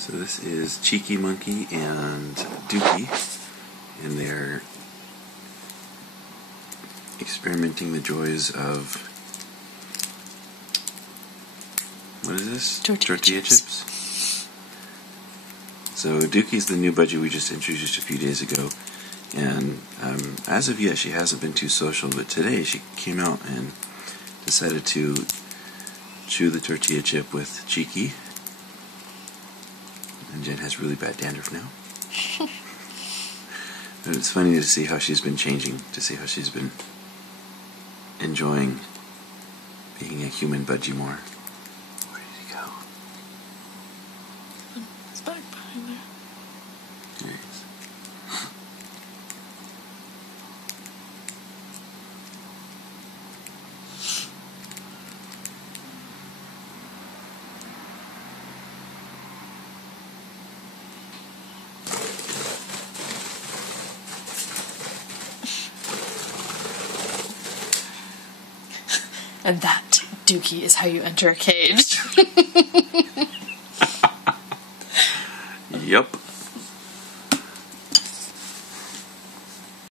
So this is Cheeky Monkey and Dukie, and they're experimenting the joys of, what is this? Tortilla chips. So Dukie's the new budgie we just introduced a few days ago, and as of yet she hasn't been too social, but today she came out and decided to chew the tortilla chip with Cheeky. And Jen has really bad dandruff now. But it's funny to see how she's been changing, to see how she's been enjoying being a human budgie more. Where did he go? It's back behind there. There he is. And that, Dukie, is how you enter a cage. Yep.